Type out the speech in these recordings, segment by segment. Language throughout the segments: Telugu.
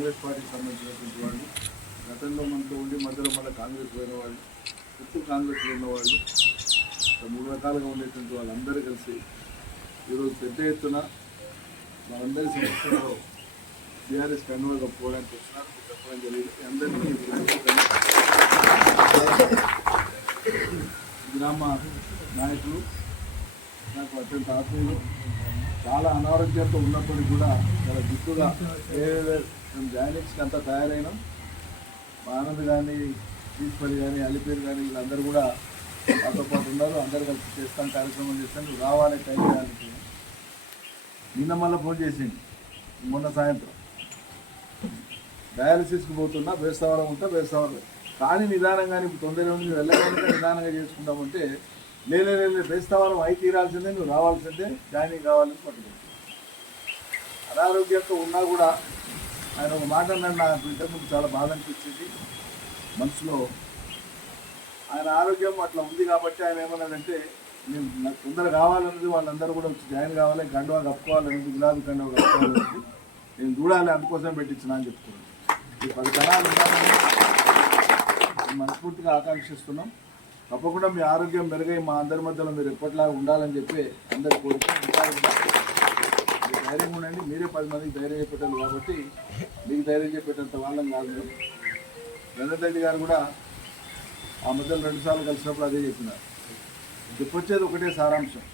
కాంగ్రెస్ పార్టీకి సంబంధించినటువంటి వాళ్ళు గతంలో మనతో ఉండి మధ్యలో మళ్ళీ కాంగ్రెస్ పోయిన వాళ్ళు ఇప్పుడు కాంగ్రెస్ ఉన్న వాళ్ళు మూడు రకాలుగా ఉండేటువంటి వాళ్ళందరూ కలిసి ఈరోజు పెద్ద ఎత్తున వాళ్ళందరి సమస్యలో టీఆర్ఎస్ కన్వర్గా పోవడానికి వచ్చినారు. చెప్పడం జరిగింది. అందరికీ గ్రామ నాయకులు నాకు అత్యంత ఆత్మీయులు. చాలా అనారోగ్యంతో ఉన్నప్పటికీ కూడా చాలా దిక్కుగా మేము జాయినిక్స్కి అంతా తయారైనాం. మా ఆనంద్ కానీ ఈశ్వరి కానీ అలిపేరు కానీ వీళ్ళందరూ కూడా మాతో పాటు ఉన్నారు. అందరు కలిసి చేస్తాం కార్యక్రమం చేస్తాం. నువ్వు రావాలి టైం చేయాలి నిన్న మళ్ళీ ఫోన్ చేసింది. మొన్న సాయంత్రం. డయాలసిస్కి పోతున్నా బేస్తవరం ఉంటా బేస్తవరం. కానీ నిదానంగా ఇప్పుడు తొందరగా ఉంది వెళ్ళగానే నిదానంగా చేసుకుంటామంటే లేదు లేదు బేస్తవరం అయి తీరాల్సిందే నువ్వు రావాల్సిందే జాయినింగ్ కావాలని పట్టుకుంటాను అనారోగ్యంతో ఉన్నా కూడా ఆయన ఒక మాట అన్నాడు నాకు ఇంతకుముందు చాలా బాధ అనిపించింది. మనసులో ఆయన ఆరోగ్యం అట్లా ఉంది కాబట్టి ఆయన ఏమన్నాడంటే నేను నాకు తొందర కావాలన్నది వాళ్ళందరూ కూడా వచ్చి జాయిన్ కావాలి కండువా కప్పుకోవాలనేది గులాబీ కండువా కప్పుకోవాలనేది నేను చూడాలి అందుకోసం పెట్టించిన అని చెప్తున్నాను ఈ పది కణాలు ఉండాలని మనస్ఫూర్తిగా ఆకాంక్షిస్తున్నాం. తప్పకుండా మీ ఆరోగ్యం మెరుగై మా అందరి మధ్యలో మీరు ఎప్పటిలాగా ఉండాలని చెప్పి అందరు కోరుకు మీరు ధైర్యంగా ఉండండి. మీరే పది మందికి ధైర్యం చెప్పేటారు కాబట్టి మీకు ధైర్యం చెప్పేటంత వాళ్ళం కాదు మీరు రెడ్డి గారు కూడా ఆ మధ్యలో రెండు సార్లు కలిసినప్పుడు అదే చెప్పినారు. చెప్పొచ్చేది ఒకటే సారాంశం.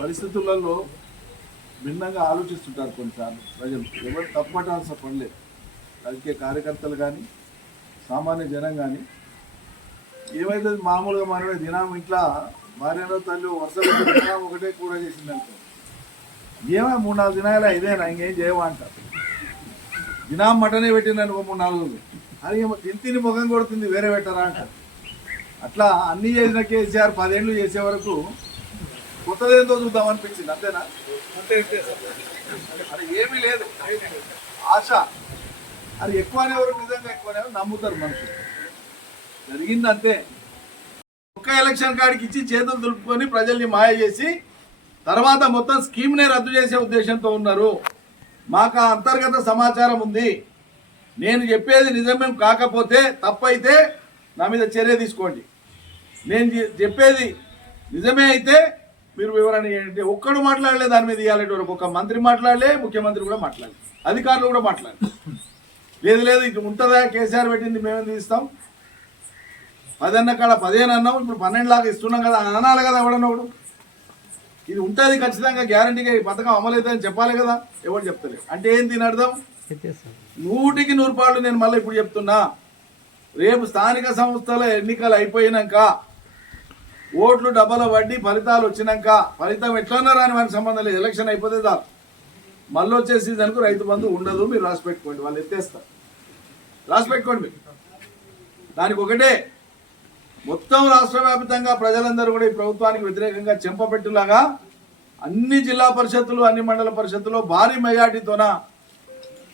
పరిస్థితులలో భిన్నంగా ఆలోచిస్తుంటారు కొన్నిసార్లు ప్రజలు. ఎవరు తప్పటాల్సిన పనిలేదు రాజకీయ కార్యకర్తలు కానీ సామాన్య జనం కానీ ఏమైతే మామూలుగా మన దినం ఇంట్లో భార్యలో తల్లి వరుసలు ఒకటే కూర చేసింది అనుకో ఏమో మూడు నాలుగు దినాలు ఇదేనా ఇంకేం చేయవా అంటారు దినం మటనే పెట్టింది అనుకో మూడు నాలుగు రోజులు. అది ఏమో తిని తిని ముఖం కొడుతుంది వేరే పెట్టరా అంటారు అట్లా అన్ని చేసిన కేసీఆర్ పదేళ్ళు చేసే వరకు కొత్తదేంతో చూద్దాం అనిపించింది అంతేనా? అంటే ఏమీ లేదు. ఆశ. అది ఎక్కువనే ఎవరు నిజంగా ఎక్కువనే నమ్ముతారు మనుషులు. జరిగింది అంతే ఒక్క ఎలక్షన్ కాడికి ఇచ్చి చేతులు దులుపుకొని ప్రజల్ని మాయ చేసి తర్వాత మొత్తం స్కీమ్నే రద్దు చేసే ఉద్దేశంతో ఉన్నారు. మాకు ఆ అంతర్గత సమాచారం ఉంది. నేను చెప్పేది నిజమేం కాకపోతే తప్పైతే నా మీద చర్య తీసుకోండి. నేను చెప్పేది నిజమే అయితే మీరు వివరణ ఏంటి ఒక్కడు మాట్లాడలే దాని మీద ఇవ్వాలంటే ఒక మంత్రి మాట్లాడలే ముఖ్యమంత్రి కూడా మాట్లాడలేదు అధికారులు కూడా మాట్లాడలేదు లేదు లేదు ఇటు ఉంటుందా? కేసీఆర్ పెట్టింది మేమే తీస్తాం. పదన్న కాడ పదిహేను అన్నాం ఇప్పుడు పన్నెండు లాగా ఇస్తున్నాం కదా అనాలి కదా ఎవడన్నా ఒకడు. ఇది ఉంటుంది ఖచ్చితంగా గ్యారంటీగా ఈ పథకం అమలు చెప్పాలి కదా ఎవరు చెప్తలేదు. అంటే ఏం దీని అర్థం? నూటికి నూరు పాళ్ళు నేను మళ్ళీ ఇప్పుడు చెప్తున్నా. రేపు స్థానిక సంస్థల ఎన్నికలు అయిపోయినాక ఓట్లు డబ్బల వడ్డీ ఫలితాలు వచ్చినాక ఫలితం ఎట్లన్నా రాని వారికి సంబంధం లేదు. ఎలక్షన్ అయిపోతే చాలు. మళ్ళీ వచ్చే సీజన్కు రైతు బంధు ఉండదు మీరు రాసి పెట్టుకోండి వాళ్ళు ఎత్తేస్తారు. రాసి పెట్టుకోండి మీరు. దానికి ఒకటే మొత్తం రాష్ట్ర వ్యాప్తంగా ప్రజలందరూ కూడా ఈ ప్రభుత్వానికి వ్యతిరేకంగా చెంపపెట్టులాగా అన్ని జిల్లా పరిషత్తులు అన్ని మండల పరిషత్తులో భారీ మెజార్టీతోన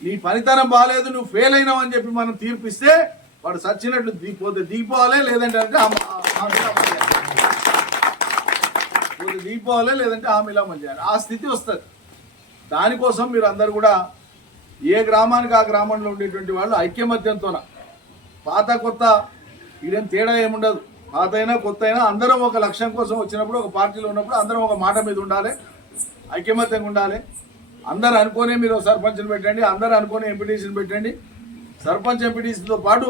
నీ పనితనం బాగాలేదు నువ్వు ఫెయిల్ అయినావు అని చెప్పి మనం తీర్పిస్తే వాడు సచ్చినట్లు దిగిపోతే దిగిపోవాలి లేదంటే అంటే ఆమె- దిగిపోవాలి లేదంటే ఆమె ఇలా అమలు ఆ స్థితి వస్తుంది. దానికోసం మీరు అందరు కూడా ఏ గ్రామానికి ఆ గ్రామంలో ఉండేటువంటి వాళ్ళు ఐక్యమత్యంతోన పాత కొత్త ఇదేం తేడా ఏముండదు. పాత అయినా కొత్త అయినా అందరం ఒక లక్ష్యం కోసం వచ్చినప్పుడు ఒక పార్టీలో ఉన్నప్పుడు అందరం ఒక మాట మీద ఉండాలి ఐక్యమత్యంగా ఉండాలి. అందరు అనుకోనే మీరు సర్పంచ్ని పెట్టండి అందరు అనుకోని ఎంపీటీసీని పెట్టండి. సర్పంచ్ ఎంపీటీసీతో పాటు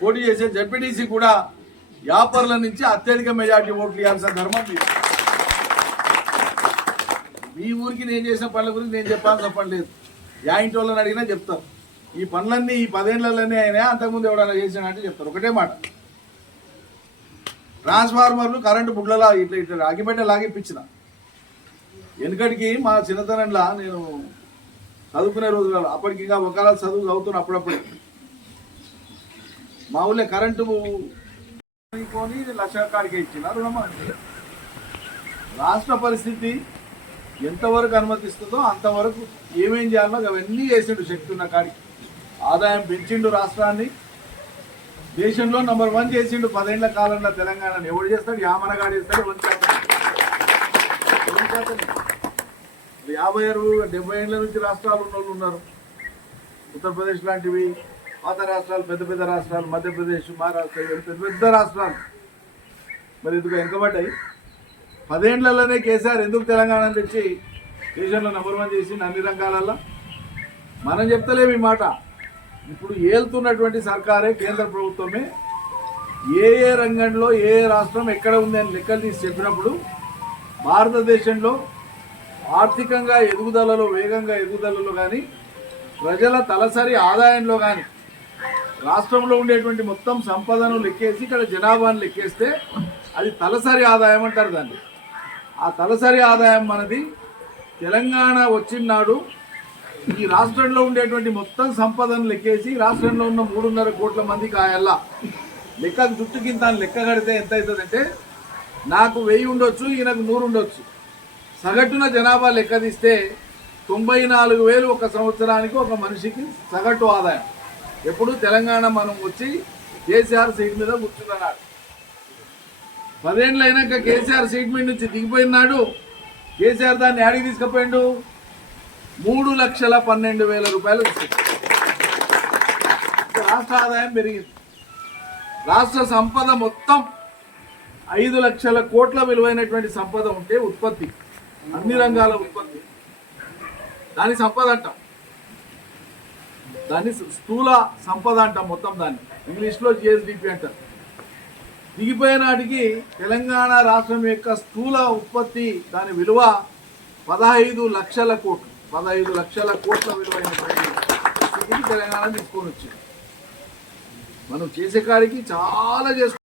పోటీ చేసే జెడ్పీటీసీ కూడా యాపర్ల నుంచి అత్యధిక మెజార్టీ ఓట్లు ఇవ్వాల్సిన ధర్మం మీ ఊరికి నేను చేసిన పనుల గురించి నేను చెప్పాల్సిన పని లేదు. యా ఇంటి వాళ్ళని అడిగినా చెప్తారు. ఈ పనులన్నీ ఈ పదేళ్ళలోనే అయినా అంతకుముందు ఎవడన్నా చేసినా అంటే చెప్తారు. ఒకటే మాట. ట్రాన్స్ఫార్మర్లు కరెంటు బుడ్లలా ఇట్లా ఇట్లా అగిపెట్టే లాగిపించిన వెనుకటికి మా చిన్నతనంలో నేను చదువుకునే రోజులలో అప్పటికి ఇంకా ఒకవేళ చదువు చదువుతున్న అప్పుడప్పుడు. మా ఊళ్ళో కరెంటు కొని లక్ష కాడికి ఇచ్చిన రుణమా రాష్ట్ర పరిస్థితి ఎంతవరకు అనుమతిస్తుందో అంతవరకు ఏమేం చేయాలో అవన్నీ చేసిండు శక్తి ఉన్న కాడికి. ఆదాయం పెంచిండు రాష్ట్రాన్ని. దేశంలో నంబర్ వన్ చేసిండు పదేళ్ళ కాలంలో తెలంగాణని. ఎవడు చేస్తాడు? యామనగాడు చేస్తాడు ఎవరు శాతం యాభై అరవై డెబ్బై ఏళ్ళ నుంచి రాష్ట్రాలు ఉన్న వాళ్ళు ఉన్నారు. ఉత్తరప్రదేశ్ లాంటివి పాత రాష్ట్రాలు పెద్ద పెద్ద రాష్ట్రాలు మధ్యప్రదేశ్ మహారాష్ట్ర పెద్ద పెద్ద రాష్ట్రాలు. మరి ఇదిగో వెనకబడ్డాయి? పదేళ్ళలోనే కేసీఆర్ ఎందుకు తెలంగాణ తెచ్చి దేశంలో నెంబర్ వన్ చేసి అన్ని రంగాలలో మనం చెప్తలేము ఈ మాట. ఇప్పుడు ఏలుతున్నటువంటి సర్కారే కేంద్ర ప్రభుత్వమే ఏ ఏ రంగంలో ఏ ఏ రాష్ట్రం ఎక్కడ ఉంది అని లెక్కలు తీసి చెప్పినప్పుడు భారతదేశంలో ఆర్థికంగా ఎదుగుదలలో వేగంగా ఎదుగుదలలో కానీ ప్రజల తలసరి ఆదాయంలో కానీ రాష్ట్రంలో ఉండేటువంటి మొత్తం సంపదను లెక్కేసి ఇక్కడ జనాభాను లెక్కేస్తే అది తలసరి ఆదాయం అంటారు దాన్ని. ఆ తలసరి ఆదాయం మనది తెలంగాణ వచ్చినాడు. ఈ రాష్ట్రంలో ఉండేటువంటి మొత్తం సంపదను లెక్కేసి రాష్ట్రంలో ఉన్న మూడున్నర కోట్ల మందికి ఆయల్లా లెక్కకు చుట్టుకింత అని లెక్క కడితే ఎంత అవుతుందంటే నాకు వెయ్యి ఉండొచ్చు ఈయనకు నూరు ఉండొచ్చు. సగటున జనాభా లెక్క తీస్తే తొంభై నాలుగు వేలు ఒక సంవత్సరానికి ఒక మనిషికి సగటు ఆదాయం. ఎప్పుడు తెలంగాణ మనం వచ్చి కేసీఆర్ సీట్ మీద కూర్చున్నాడు పదేళ్ళు అయినాక కేసీఆర్ సీట్ మీద నుంచి దిగిపోయినాడు కేసీఆర్ దాన్ని యాడికి తీసుకుపోయిండు? మూడు లక్షల పన్నెండు వేల రూపాయలు రాష్ట్ర ఆదాయం పెరిగింది. రాష్ట్ర సంపద మొత్తం ఐదు లక్షల కోట్ల విలువైనటువంటి సంపద ఉంటే ఉత్పత్తి అన్ని రంగాల ఉత్పత్తి. దాని సంపద అంటాం. దాన్ని స్థూల సంపద అంటాం మొత్తం దాన్ని. ఇంగ్లీష్లో జిఎస్డిపి అంటారు. దిగిపోయే నాటికి తెలంగాణ రాష్ట్రం యొక్క స్థూల ఉత్పత్తి దాని విలువ పదహైదు లక్షల కోట్లు. పదహైదు లక్షల కోట్ల విలువైనటువంటి స్థితికి తెలంగాణ తీసుకొని వచ్చింది. మనం చేసే కాడికి చాలా చేసుకుంటాం